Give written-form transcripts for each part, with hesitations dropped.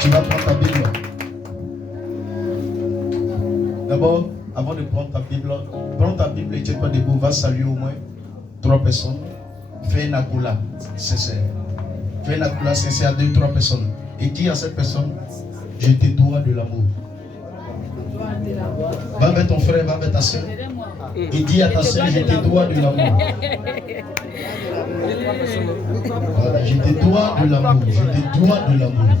Tu vas prendre ta Bible. D'abord, avant de prendre ta Bible, prends ta Bible et tiens-toi debout. Va saluer au moins 3 personnes. Fais une accolade sincère. Fais une accolade sincère à 2-3 personnes. Et dis à cette personne, je te dois de l'amour. Va avec ton frère, va avec ta soeur. Et dis à ta soeur, je te dois de l'amour. Voilà, je te dois de l'amour. Je te dois de l'amour.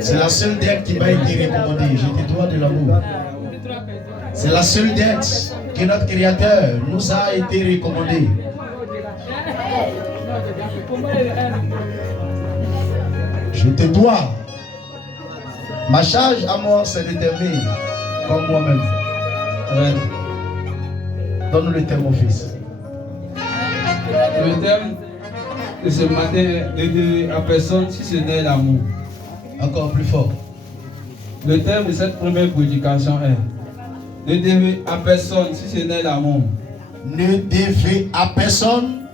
C'est la seule dette qui m'a été recommandée. Je te dois de l'amour. C'est la seule dette que notre Créateur nous a été recommandée. Je te dois. Ma charge à moi, c'est de t'aimer comme moi-même. Amen. Donne-nous le thème, mon fils. Le thème de ce matin ne dit à personne si ce n'est l'amour. Encore plus fort. Le thème de cette première prédication est ne devez à personne si ce n'est l'amour. Ne devez à personne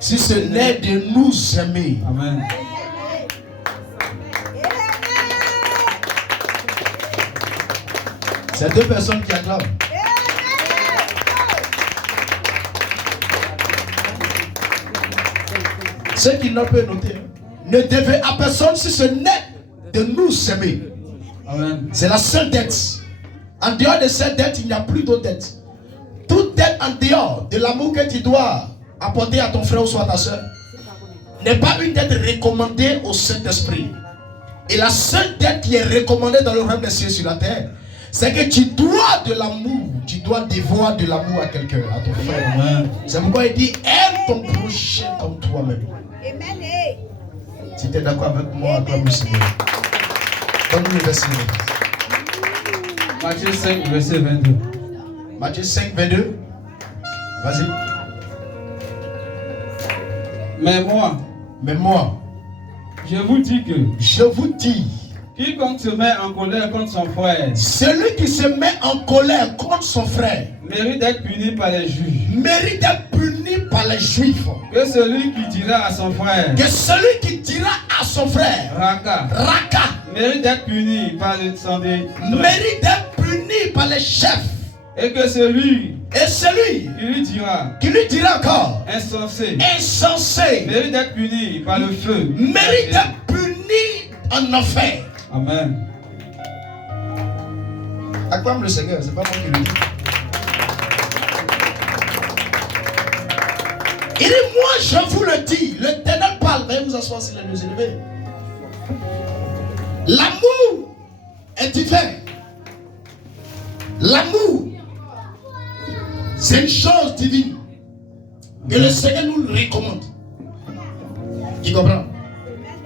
si ce n'est de nous aimer. Amen. C'est 2 personnes qui acclament. Ceux qui n'ont pas noté, ne devez à personne si ce n'est de nous aimer. Amen. C'est la seule dette. En dehors de cette dette, il n'y a plus d'autre dette. Toute dette en dehors de l'amour que tu dois apporter à ton frère ou soit à ta soeur n'est pas une dette recommandée au Saint-Esprit. Et la seule dette qui est recommandée dans le royaume des cieux sur la terre, c'est que tu dois de l'amour. Tu dois devoir de l'amour à quelqu'un, à ton frère. Amen. C'est pourquoi il dit, aime ton prochain comme toi-même. Si tu es d'accord avec moi, acclame le Seigneur. Donne-nous le verset. Matthieu 5, verset 22. Matthieu 5, 22. Vas-y. Mais moi, je vous dis que je vous dis, quiconque se met en colère contre son frère, celui qui se met en colère contre son frère, mérite d'être puni par les juges. mérite d'être puni par les Juifs. Que celui qui dira à son frère, Que celui qui dira à son frère, Raka, Raka, mérite d'être puni par le santé. mérite d'être puni par les chefs. Et que celui Et celui qui lui dira encore, insensé, insensé, mérite d'être puni par le feu. mérite d'être puni en enfer. Amen. Acclame le Seigneur, c'est pas moi qui le dis. Il dit, moi je vous le dis, l'Éternel parle, veuillez vous asseoir s'il est nous élevé. L'amour est divin. L'amour, c'est une chose divine. Et le Seigneur nous le recommande. Tu comprends?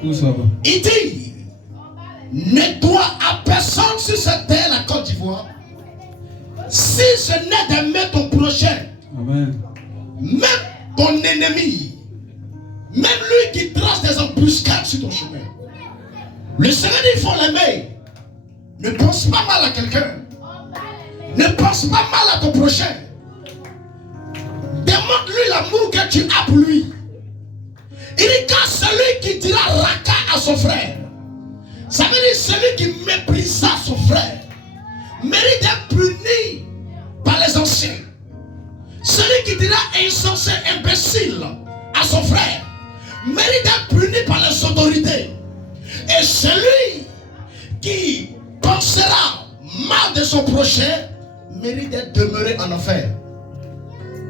Tout ça va. Il dit, ne dois à personne sur cette terre, la Côte d'Ivoire, si ce n'est d'aimer ton prochain, Amen. même ton ennemi, même lui qui trace des embuscades sur ton chemin. Le Seigneur dit, il faut l'aimer. Ne pense pas mal à quelqu'un. Ne pense pas mal à ton prochain. Demande-lui l'amour que tu as pour lui. Il dit, quand celui qui dira Raka à son frère, ça veut dire celui qui méprisa son frère, mérite d'être puni par les anciens. Celui qui dira insensé, imbécile à son frère, mérite d'être puni par les autorités. Et celui qui pensera mal de son prochain, mérite d'être demeuré en enfer.